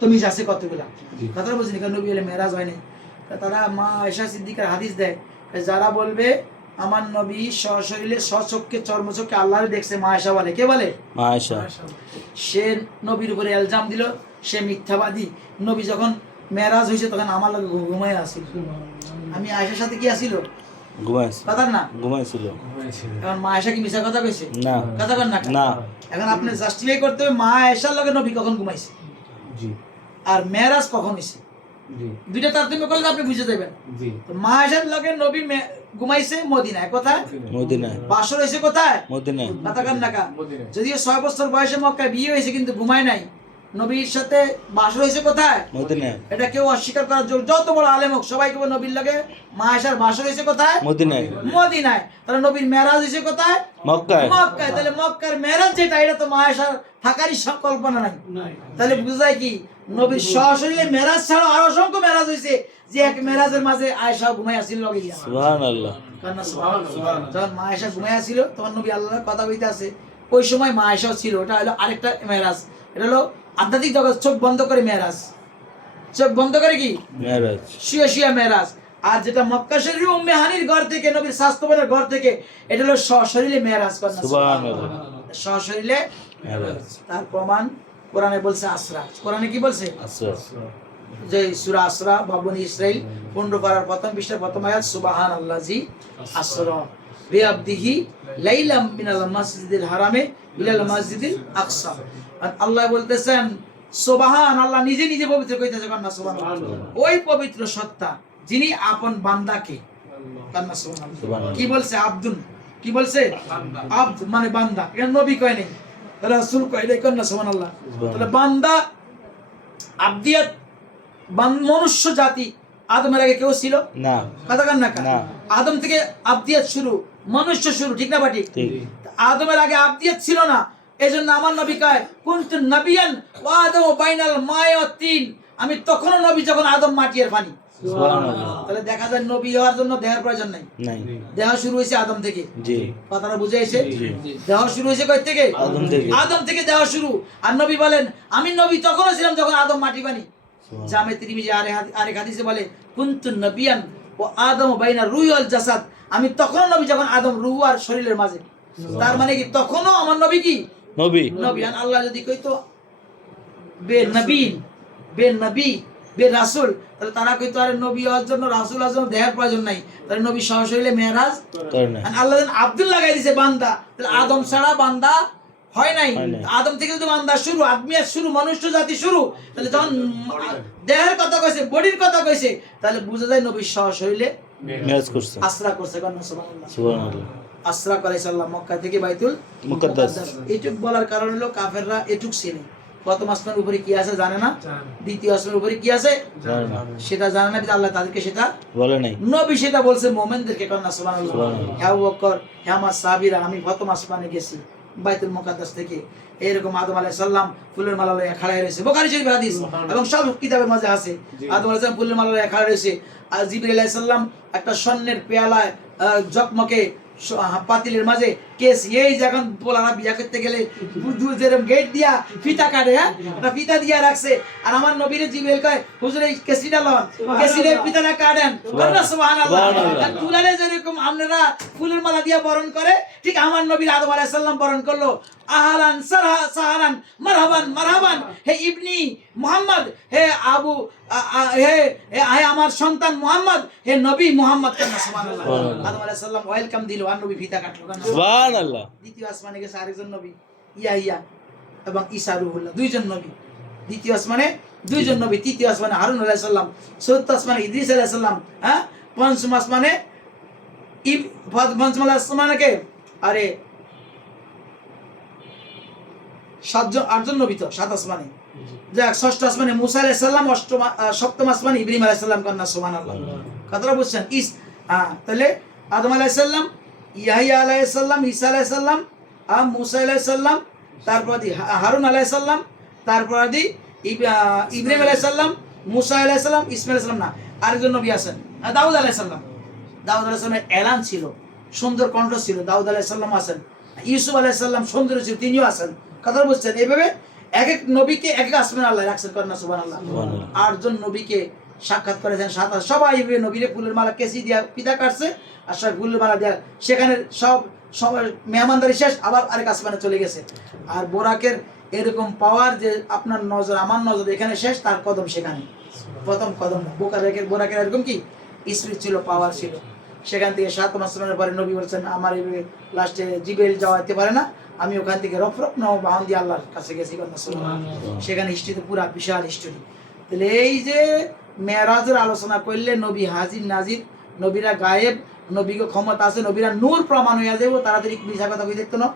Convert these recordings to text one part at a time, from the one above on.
তমিজ আছে কতগুলা। কথা বুঝিনি কারণ নবী মেরাজ হয় নাই? তারা মা এশা সিদ্দিকার হাদিস দেয়। যারা বলবে আমার নবী সশরীরে সচক্ষে চর্মচক্ষে আল্লাহরে দেখছে মা এশা বলে। কে বলে? সে নবীর উপরে এলজাম দিল সে মিথ্যাবাদী। নবী যখন মেরাজ হয়েছে তখন আমার লগে ঘু- ঘুমায় আসিল। আমি আয়েশার সাথে কি আসিল? না? এখন মা কি মিশা কথা কইছে? না। কথা কন না। না। এখন আপনি জাস্টিফাই করতে হবে মা আয়েশার লগে নবী কখন ঘুমাইছে? জি। আর মেরাজ কখন হয়েছে জি। দুইটা তারতম্য করলে আপনি বুঝে দেবেন। জি। মা আয়েশার লগে নবী ঘুমাইছে মদিনায় কোথায়? মদিনায়। বাসর হয়েছে কোথায়? মদিনায়। কথা কন না কা? মদিনায়। যদিও ছয় বছর বয়সে মক্কায় বিয়ে হয়েছে কিন্তু ঘুমায় নাই। নবীর সাথে বাসর হয়েছে কোথায়? মদিনায়। এটা কেউ অস্বীকার করার জোর যত বড় আলেম হোক সবাই কেবল নবীর লাগে মা আয়েশার বাসর হয়েছে কোথায়? মদিনায়। মদিনায়। তাহলে নবীর মেরাজ হয়েছে কোথায়? মক্কায়। মক্কায়। তাহলে মক্কার মেরাজ যেটা এটা তো মা আয়েশার থাকারই সব কল্পনা নাই। তাহলে বুঝায় কি? নবীর সশরীরে মেরাজ ছাড়া আরও অসংখ্য মেরাজ হয়েছে যে এক মেরাজের মাঝে আয়েশা ঘুমাই আসিল লগে গিয়া সুবহানাল্লাহ। কান্না সুবহানাল্লাহ। যখন মা আয়েশা ঘুমাই আসিল তখন নবী আল্লাহর কথা বলতে আছে ওই সময় মা আয়েশাও ছিল ওটা হলো আরেকটা মেরাজ। এটা হলো আধ্যাত্মিক জগৎ চোখ বন্ধ করে মেরাজ। চোখ বন্ধ করে কি? মেরাজ। শুয়ে শুয়ে মেরাজ। আর যেটা মক্কা শরীফ উম্মে হানির ঘর থেকে নবীর স্বাস্থ্যবানের ঘর থেকে এটা হলো সশরীরে মেরাজ কন্যা সুবহানাল্লাহ। সশরীরে মেরাজ। তার প্রমাণ কোরআনে বলছে আসরা। কোরআনে কি বলছে? যে সুরা আসরা বাবুনি ইসরাইল পনেরো পারার প্রথম পৃষ্ঠা প্রথম আয়াত সুবাহান আল্লাহ জি আসরা। বেআবদিহি লাইলাম মিনাল মসজিদিল হারামে ইলাল মসজিদিল আকসা। আল্লাহ বলতেছেন সুবাহান আল্লাহ নিজে নিজে পবিত্র কইতেছে কান্না সুবহান ওই পবিত্র সত্তা যিনি আপন বান্দাকে কান্না সুবহান। কি বলছে আব্দুল কি বলছে? আব্দ মানে বান্দা। এটা নবী কয় নাই? রাসূল তাহলে বান্দা আব্দিয়াত মনুষ্য জাতি আদমের আগে কেউ ছিল? না। কথা কান না। আদম থেকে আবদিয়াত শুরু মনুষ্য শুরু ঠিক না বাটি? ঠিক। আদমের আগে আবদিয়াত ছিল না। এই জন্য আমার নবী কয় কুনতু নবিয়ান ওয়া আদম বাইনাল মায় তিন আমি তখনও নবী যখন আদম মাটি আর পানি তাহলে দেখা যায় নবী হওয়ার জন্য দেহের প্রয়োজন নাই। নাই। দেহ শুরু হয়েছে আদম থেকে। কথাটা বুঝাইছে জি। দেহ শুরু হয়েছে কই থেকে? আদম থেকে। আদম থেকে দেহ শুরু। আর নবী বলেন আমি নবী তখনও ছিলাম যখন আদম মাটি পানি জামে তিরমিজি আরে আরেক হাদিসে বলে কুনতু নবিয়ান ও আদম বাইনা আল জাসাদ। আমি তখনও নবী যখন আদম রুহ আর শরীরের মাঝে। তার মানে কি তখনও আমার নবী কি? নবী। নবী। আল্লাহ যদি কইতো বে নবীন বে নবী। বে রাসূল তাহলে তারা কইতো আরে নবী হওয়ার জন্য রাসূল হওয়ার জন্য দেহের প্রয়োজন নাই। তাহলে নবী সহশরীরে মেরাজ করে আল্লাহ আব্দুল লাগাই দিছে বান্দা তাহলে আদম ছাড়া বান্দা হয় নাই। আদম থেকে যদি বান্দা শুরু আদমিয়ার শুরু মনুষ্য জাতি শুরু তাহলে যখন দেহের কথা কইছে বডির কথা কইছে তাহলে বুঝা যায় নবী সহশরীরে মেরাজ করছে। আশ্রা করছে কন্যা সুবহানাল্লাহ। সুবহানাল্লাহ। আশ্রা করাইছে আল্লাহ মক্কা থেকে বাইতুল মুকাদ্দাস। এটুক বলার কারণ হলো কাফেররা এটুক চিনে প্রথম আসমানের উপরে কি আছে জানে না? দ্বিতীয় আসমানের উপরে কি আছে? সেটা জানে না আল্লাহ তাদেরকে সেটা বলে নাই। নবী সেটা বলছে মোমেনদেরকে কন্যা সুবহানাল্লাহ। সুবহানাল্লাহ। হ্যাঁ বকর হ্যাঁ আমার সাবিরা আমি প্রথম আসমানে গেছি বাইতুল মুকাদ্দাস থেকে। এরকম আদম আলাইহিস সালাম ফুলের মালা লইয়া খাড়াই রয়েছে। বুখারী শরীফ হাদিস এবং সব কিতাবের মাঝে আছে। আদম আলাইহিস সালাম ফুলের মালা লইয়া খাড়াই রয়েছে। আর জিবরিল আলাইহিস সালাম একটা স্বর্ণের পেয়ালায় জকমকে পাতিলের মাঝে কেস। এই যখন পোলারা বিয়া করতে গেলে যেরকম গেট দিয়া ফিতা কাটে হ্যাঁ? ফিতা দিয়া রাখছে। আর আমার নবীরে কয় হুজুর এই কেসিটা লন। কেসিরে ফিতাটা কাটেন। কন্যা সুবহানাল্লাহ। সুবহানাল্লাহ। তুলারে যেরকম আপনারা ফুলের মালা দিয়া বরণ করে ঠিক আমার নবীর আদম আলাইহিস সালাম বরণ করল। আহলান সারহা সাহারান মারহাবান মারহাবান। হে ইবনি মুহাম্মদ হে আবু হে হে আমার সন্তান মোহাম্মদ হে নবী মোহাম্মদ সুবহানাল্লাহ। আদম আলাইহিস সালাম ওয়েলকাম দিল আর নবী ফিতা কাটলো সুবহানাল্লাহ। দ্বিতীয় আসমানে গেছে আরেকজন নবী ইয়া ইয়া এবং ঈসা রুহুল্লাহ দুইজন নবী। দ্বিতীয় আসমানে দুইজন নবী তৃতীয় আসমানে হারুন আলাইহিস সালাম চতুর্থ আসমানে ইদ্রিস আলাইহিস সালাম হ্যাঁ? পঞ্চম আসমানে ইব পঞ্চম আসমানে কে? আরে সাতজন আটজন নবী তো সাত আসমানে। হ্যাঁ আরেকজন নবী দাউদ আলাইহিস সালাম। দাউদ সালামের এলান ছিল, সুন্দর কণ্ঠ ছিল, দাউদ আলাইহিস সালাম আছেন, ইউসুফ আলাইহিস সালাম সুন্দর ছিল তিনিও আছেন। কথা বুঝছেন? এইভাবে এক এক নবীকে এক এক আসমান আল্লাহ রাখছেন কন্যা সুবান আল্লাহ আটজন নবীকে সাক্ষাৎ করেছেন সাত সবাই নবীরে ফুলের মালা কেসি দিয়া পিতা কাটছে আর সব ফুলের মালা সেখানে সব সবাই মেহমানদারি শেষ আবার আরেক আসমানে চলে গেছে। আর বোরাকের এরকম পাওয়ার যে আপনার নজর আমার নজর এখানে শেষ তার কদম সেখানে। প্রথম কদম বোকারের বোরাকের এরকম কি? স্পিড ছিল পাওয়ার ছিল। সেখান থেকে সাত আসমানের পরে নবী বলছেন আমার লাস্টে জিবেল যাওয়াতে পারে না। আমি ওখান থেকে রফ রফ নাও বাহন দিয়ে আল্লাহর কাছে গেছি। সেখানে হিস্ট্রিতে পুরা বিশাল হিস্ট্রি তাহলে এই যে মেরাজের আলোচনা করলে নবী হাজির নাজির নবীরা গায়েব নবীকে ক্ষমতা আছে নবীরা নূর প্রমাণ হইয়া যাব তাড়াতাড়ি মিশা কথা কই দেখতো না?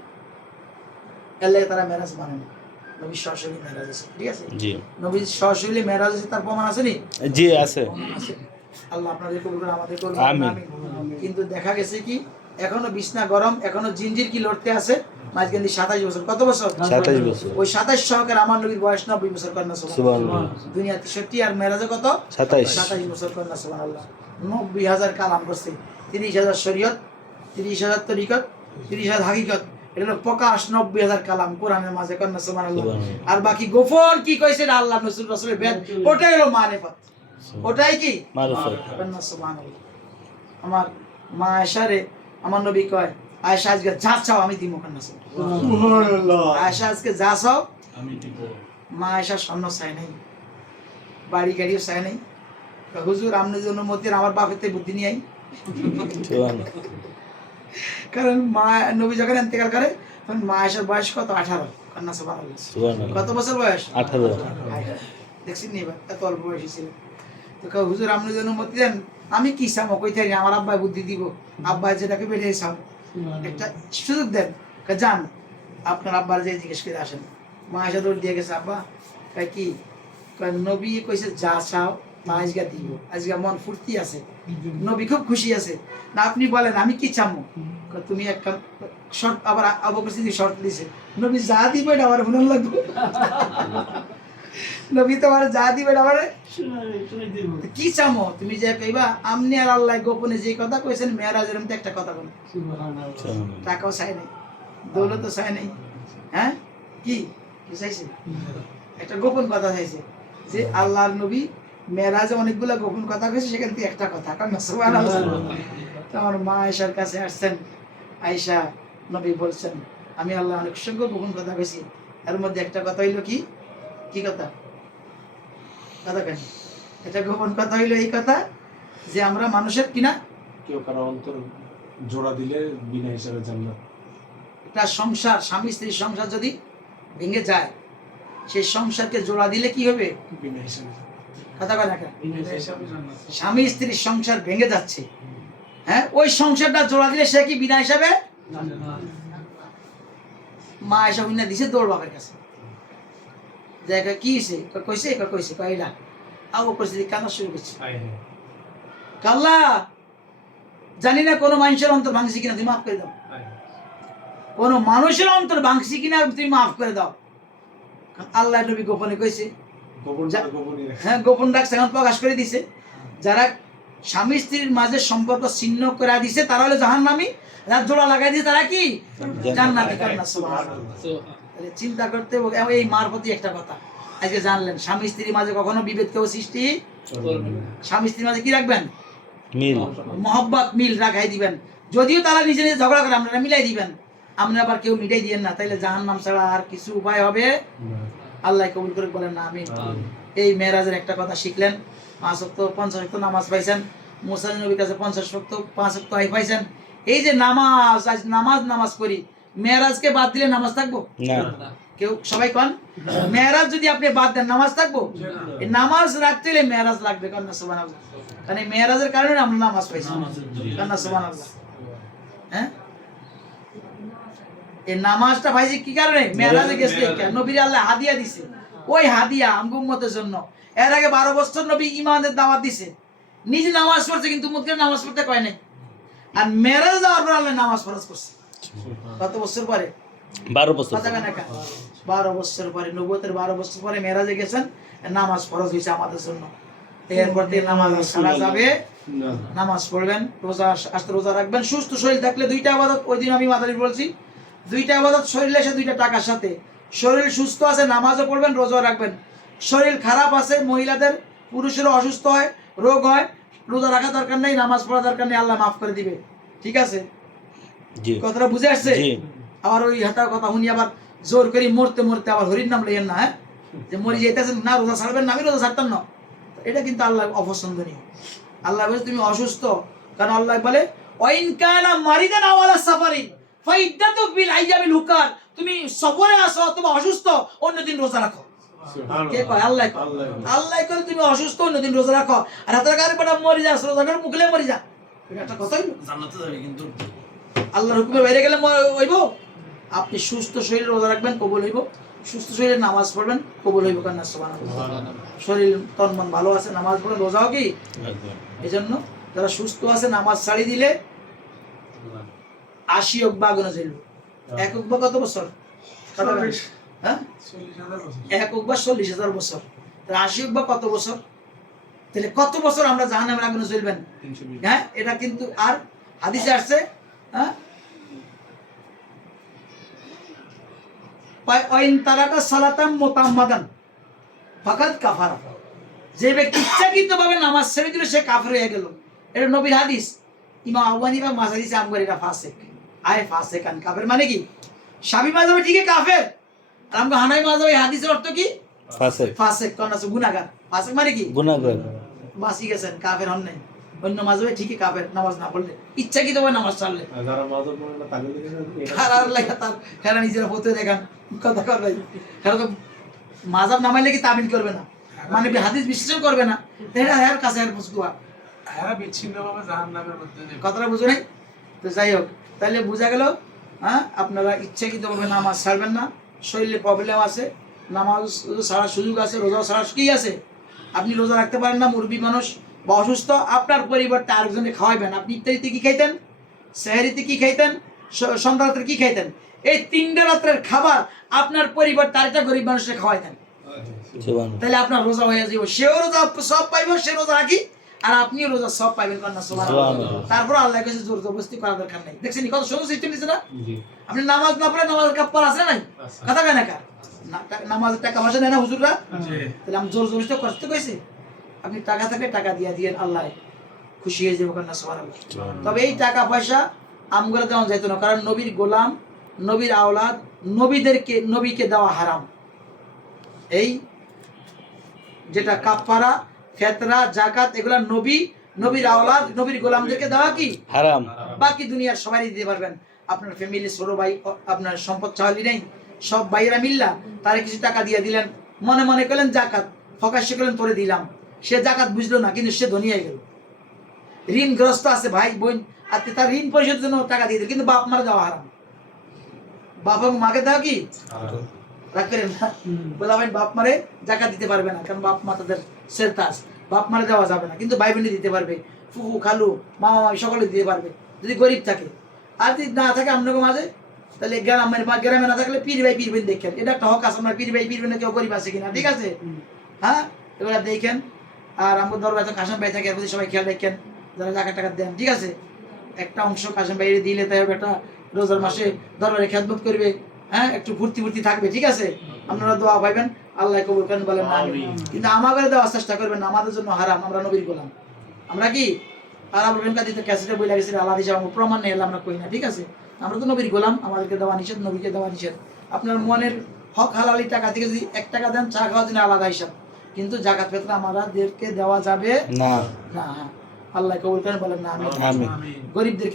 এর তারা মেরাজ মানে না। নবী সরাসরি মেরাজ আছে ঠিক আছে? নবী সরাসরি মেরাজ আছে তার প্রমাণ আছে নি? জি আছে। আছে। আল্লাহ আপনাদের কবুল করে আমাদের কবুল আমিন। কিন্তু দেখা গেছে কি এখনও বিছনা গরম এখনও জিঞ্জির কি লড়তে আছে? মাঝখান দিয়ে সাতাশ বছর। কত বছর? সাতাশ বছর। ওই সাতাশ সহকারে আমার নবীর বয়স নব্বই বছর কন্যা। দুনিয়া তেষট্টি আর মেরাজে কত? সাতাইশ। সাতাশ বছর কন্যা আল্লাহ নব্বই হাজার কালাম করছে। তিরিশ হাজার শরীয়ত তিরিশ হাজার তরিকত তিরিশ হাজার হাকিকত। এটা হলো প্রকাশ নব্বই হাজার কালাম কোরআনের মাঝে কন্যা আল্লাহ আর বাকি গোপন কি কইছে আল্লাহ নসুল রসুলের বেদ ওটাই হলো মারেফত। ওটাই কি। আমার মা আয়সারে আমার নবী কয় আয়সা আজকে যা চাও আমি দিব আয়সা আজকে যা চাও মা আয়সা স্বর্ণ চাই নাই বাড়ি গাড়িও চাই নাই। হুজুর আপনি যে অনুমতির আমার বাপেতে বুদ্ধি নিয়ে আই কারণ মা নবী যখন ইন্তেকাল করে তখন মা আয়সার বয়স কত? আঠারো। কন্যা। সুবহানাল্লাহ। কত বছর বয়স? আঠারো। দেখছি নি এবার এত অল্প বয়সী ছিল। তো হুজুর আপনি যে অনুমতি দেন আমি কি চামো? কই থাকি আমার আব্বাই বুদ্ধি দিব আব্বাই যেটাকে বেরিয়ে চাম। একটা সুযোগ দেন যান আপনার আব্বার যে জিজ্ঞেস করে আসেন। মা এসে দৌড় দিয়ে গেছে আব্বা কয় কি? নবী কইছে যা চাও মা আজকে দিব। আজকে মন ফুর্তি আছে নবী খুব খুশি আছে। না আপনি বলেন আমি কি চামো? তুমি এক শর্ট আবার শর্ট দিছে নবী যা দিবে এটা আমার হুনন লাগবে। নবী তোমার যা দিবে আমার কি চামো? তুমি যে কইবা আমনি আর আল্লাহ গোপনে যে কথা কইছেন মেয়েরাজের মধ্যে একটা কথা বলে। টাকাও চাই নাই দৌলতও চাই নাই। হ্যাঁ? কি? কি চাইছে? একটা গোপন কথা চাইছে যে আল্লাহর নবী মেয়েরাজে অনেকগুলো গোপন কথা কইছে সেখান থেকে একটা কথা। কারণ তো আমার মা আয়েশার কাছে আসছেন আয়েশা নবী বলছেন আমি আল্লাহ অনেক সঙ্গে গোপন কথা কইছি। এর মধ্যে একটা কথা হইল কি? কি কথা? কথা কেন? এটা গোপন কথা হইল এই কথা যে আমরা মানুষের কিনা কেউ কারও অন্তর জোড়া দিলে বিনা হিসাবে জান্নাত একটা সংসার স্বামী স্ত্রীর সংসার যদি ভেঙে যায় সেই সংসারকে জোড়া দিলে কি হবে? বিনা হিসাবে কথা কয় না? স্বামী স্ত্রীর সংসার ভেঙে যাচ্ছে। হ্যাঁ ওই সংসারটা জোড়া দিলে সে কি বিনা হিসাবে? মা এসব দিছে দৌড় বাপের কাছে। দেখা কি হয়েছে কয়, কইছে কয়, কইছে কয়লা আবু পরিস্থিতি কান্না শুরু করছে। কাল্লা জানি না কোনো মানুষের অন্তর ভাঙছি কিনা তুমি মাফ করে দাও। কোনো মানুষের অন্তর ভাঙছি কিনা তুমি মাফ করে দাও। আল্লাহ নবী গোপনে কইছে। যা- হ্যাঁ গোপন রাখছে এখন প্রকাশ করে দিছে। যারা স্বামী স্ত্রীর মাঝে সম্পর্ক ছিন্ন করে দিছে তারা হলো জাহান নামি যারা জোড়া লাগাই দিয়ে তারা কি? জান্নাতি। কন্যা সুবহানাল্লাহ। তাহলে চিন্তা করতে এবং এই মার প্রতি একটা কথা। আজকে জানলেন স্বামী স্ত্রীর মাঝে কখনো বিভেদ কেউ সৃষ্টি স্বামী স্ত্রীর মাঝে কি রাখবেন? মিল। মহব্বত মিল রাখাই দিবেন। যদিও তারা নিজে নিজে ঝগড়া করে আপনারা মিলাই দিবেন। আপনি আবার কেউ মিটাই দিয়েন না। তাইলে জাহান নাম ছাড়া আর কিছু উপায় হবে? আল্লাহ কবুল করে বলেন না আমি এই মেয়েরাজের একটা কথা শিখলেন। পাঁচ অক্ট পঞ্চাশ অক্ট নামাজ পাইছেন। মুসাদ নবীর কাছে পঞ্চাশ অক্ট পাঁচ অক্ট আই পাইছেন। এই যে নামাজ আজ নামাজ নামাজ করি মেয়েরাজকে বাদ দিলে নামাজ থাকব? কেউ? সবাই কন? মেয়েরাজ যদি আপনি বাদ দেন নামাজ থাকব? নামাজ রাখতে হলে মেয়েরাজ লাগবে কন্যা সুবান কারণ এই মেয়েরাজের কারণে আমরা নামাজ পাইছি। কন্যা সুবান হ্যাঁ? এই নামাজটা ভাইজি কি কারণে? মেয়েরাজে গেছে নবীর আল্লাহ হাদিয়া দিছে। ওই হাদিয়া আমগো উম্মতের জন্য। এর আগে বারো বছর নবী ইমানের দাওয়াত দিছে। নিজে নামাজ পড়ছে কিন্তু উম্মতকে নামাজ পড়তে কয় নাই। আর মেয়েরাজ যাওয়ার পর আল্লাহ নামাজ ফরজ করছে। কত বছর পরে? বারো বছর? বারো বছর পরে বারো বছর পরে মেরাজে গেছেন নামাজ ফরজ হয়েছে আমাদের জন্য। এরপর থেকে নামাজ সারা যাবে। নামাজ পড়বেন রোজা আসতে রোজা রাখবেন। সুস্থ শরীর থাকলে দুইটা আবাদত ওই দিন আমি মাদারি বলছি দুইটা আবাদত শরীরে এসে দুইটা টাকার সাথে। শরীর সুস্থ আছে নামাজও পড়বেন রোজাও রাখবেন। শরীর খারাপ আছে মহিলাদের পুরুষেরও অসুস্থ হয় রোগ হয় রোজা রাখা দরকার নেই নামাজ পড়া দরকার নেই আল্লাহ মাফ করে দিবে। ঠিক আছে? কথাটা বুঝে আসছে? আবার ওই হাতার কথা শুনি আবার জোর করে মরতে মরতে আবার হরির নাম লইয়েন না হ্যাঁ? যে মরি যেতেছেন না রোজা ছাড়বেন না আমি রোজা ছাড়তাম না। এটা কিন্তু আল্লাহ অপছন্দনীয়। আল্লাহ বলে তুমি অসুস্থ। কারণ আল্লাহ বলে ওয়াইন কানা মারিদান আওয়ালা সাফারিন বিল আইয়ামিল হুকার তুমি সফরে আসো তুমি অসুস্থ অন্যদিন রোজা রাখো। কে কয়? আল্লাহ আল্লাহ কয় তুমি অসুস্থ অন্যদিন রোজা রাখো। আর হাতের পড়া মরি যাস রোজা করে মুখলে মরি যা। এটা একটা কথাই জান্নাতে যাবে কিন্তু। আল্লাহর হুকুমের বাইরে গেলে হইব? আপনি সুস্থ শরীরে রোজা রাখবেন কবুল হইব। সুস্থ শরীরে নামাজ পড়বেন কবুল হইব কান্না সমান শরীর তন মন ভালো আছে নামাজ পড়ে রোজাও কি? এই জন্য যারা সুস্থ আছে নামাজ ছাড়ি দিলে আশি হোক বা আগুনে জ্বলবে এক হোক বা কত বছর? হ্যাঁ? এক হোক বা চল্লিশ হাজার বছর। তাহলে আশি হোক বা কত বছর? তাহলে কত বছর আমরা জাহান্নামের আগুনে জ্বলবেন? তিনশো বিশ। হ্যাঁ? এটা কিন্তু আর হাদিসে আসছে হ্যাঁ? সালাতাম মোতাম্মাদান। কাফারা। যে ব্যক্তি ইচ্ছাকৃতভাবে নামাজ ছেড়ে দিল সে কাফের হয়ে গেল। এটা নবীর হাদিস। ইমাম মাসাদিসে এটা ফাসেক। আয় ফাসেক আন কাফের মানে কি? সাবি মাযহাবে ঠিকই কাফের। আর আমগো হানাই এই হাদিসের অর্থ কি? ফাসেক। ফাসেক কোন আছে গুনাহগার। ফাসেক মানে কি? গুনাহগার। বাসি গেছেন কাফের হন নাই। অন্য মাঝে ঠিকই কাফের নামাজ না পড়লে। ইচ্ছাকৃত ভাবে নামাজ ছাড়লে? আর এটা- খারাপ লেখা তার হেরা নিজেরা হতে দেখান। কথা কর ভাই। হেরা তো মাজাব নামাইলে কি তাবিল করবে না? মানে হাদিস বিশ্লেষণ করবে না? হেরা হের কাছে হের বুঝব হ্যাঁ বিচ্ছিন্নভাবে জাহান্নামের মধ্যে কথাটা বুঝো নাই? তো যাই হোক তাহলে বোঝা গেল হ্যাঁ আপনারা ইচ্ছাকৃত ভাবে নামাজ ছাড়বেন না। শরীরে প্রবলেম আছে নামাজ ছাড়ার সুযোগ আছে রোজা ছাড়ার কি আছে। আপনি রোজা রাখতে পারেন না মুরবি মানুষ। বা অসুস্থ আপনার পরিবর্তে আরেকজনে খাওয়াইবেন। আপনি ইত্যাদিতে কি খাইতেন? সেহারিতে কি খাইতেন? সন্ধ্যা রাত্রে কি খাইতেন? এই তিনটা রাত্রের খাবার আপনার পরিবর্তে আরেকটা গরিব মানুষকে খাওয়াইতেন। তাহলে আপনার রোজা হয়ে যাবে সেও রোজা সব পাইব সে রোজা রাখি আর আপনিও রোজা সব পাইবেন কন্যা সুবহানাল্লাহ। তারপর আল্লাহ কাছে জোর জবরদস্তি করার দরকার নাই। দেখছেন কত সুন্দর সিস্টেম দিচ্ছে না? আপনি নামাজ না পড়ে নামাজ কাপ্পার আছে না নাই। কথা কেন কার? নামাজের টাকা পয়সা নেয় না হুজুররা? তাহলে আমি জোর জবরদস্তি করতে কইছি। আপনি টাকা থাকলে টাকা দিয়ে দিয়েন আল্লাহ খুশি হয়ে যাব কন্যা সবার তবে এই টাকা পয়সা আমগুলো দেওয়া যেত না কারণ নবীর গোলাম নবীর আওলাদ নবীদেরকে নবীকে দেওয়া হারাম। এই যেটা কাপ্পারা ফেতরা জাকাত এগুলা নবী নবীর আওলাদ নবীর গোলামদেরকে দেওয়া কি? হারাম। বাকি দুনিয়ার সবাই দিতে পারবেন। আপনার ফ্যামিলি ছোট ভাই আপনার সম্পদ চাহালি নেই সব ভাইয়েরা মিল্লা তারা কিছু টাকা দিয়ে দিলেন মনে মনে করলেন জাকাত ফকাশে করলেন তোরে দিলাম। সে জাকাত বুঝলো না কিন্তু সে ধনী হয়ে গেল। ঋণগ্রস্ত আছে ভাই বোন আর তার ঋণ পরিশোধের জন্য টাকা দিয়ে দিল কিন্তু বাপ মার দেওয়া হারাম। বাপ এবং মাকে দেওয়া কি? রাগ করেন না? বলা ভাই বাপ মারে জাকাত দিতে পারবে না কারণ বাপ মা তাদের সেরতাস বাপ মারে দেওয়া যাবে না কিন্তু ভাই বোনে দিতে পারবে। ফুফু খালু মামা মামি সকলে দিতে পারবে যদি গরিব থাকে। আর যদি না থাকে আপনাকে মাঝে তাহলে গ্রামের বা গ্রামে না থাকলে পীর ভাই পীর বোন দেখেন। এটা একটা হক আছে আপনার পীর ভাই পীর বোনে কেউ গরিব আছে কিনা ঠিক আছে? হ্যাঁ? এগুলা দেখেন আর আমরা দরবার তো কাশম ভাই থাকে এর প্রতি সবাই খেয়াল রাখেন যারা টাকা টাকা দেন ঠিক আছে? একটা অংশ কাশম ভাই দিলে তাই একটা রোজার মাসে দরবারে খেদমত করবে হ্যাঁ? একটু ফুর্তি ফুর্তি থাকবে ঠিক আছে? আপনারা দোয়া পাইবেন আল্লাহ কবুল করেন বলেন না। কিন্তু আমাদের দেওয়ার চেষ্টা করবেন আমাদের জন্য হারাম আমরা নবীর গোলাম। আমরা কি? আর আমরা বেনকা দিতে ক্যাসেটে বই লাগেছে আল্লাহ দিছে আমার প্রমাণ নেই আমরা কই না ঠিক আছে? আমরা তো নবীর গোলাম আমাদেরকে দেওয়া নিষেধ নবীকে দেওয়া নিষেধ। আপনার মনের হক হালালি টাকা থেকে যদি এক টাকা দেন চা খাওয়ার জন্য আলাদা হিসাব। কিন্তু জাকাত ফেতরা আমাদেরকে দেওয়া যাবে না। না। হ্যাঁ আল্লাহ কবুল করেন বলেন না আমি আমিন। আমিন। গরিবদেরকে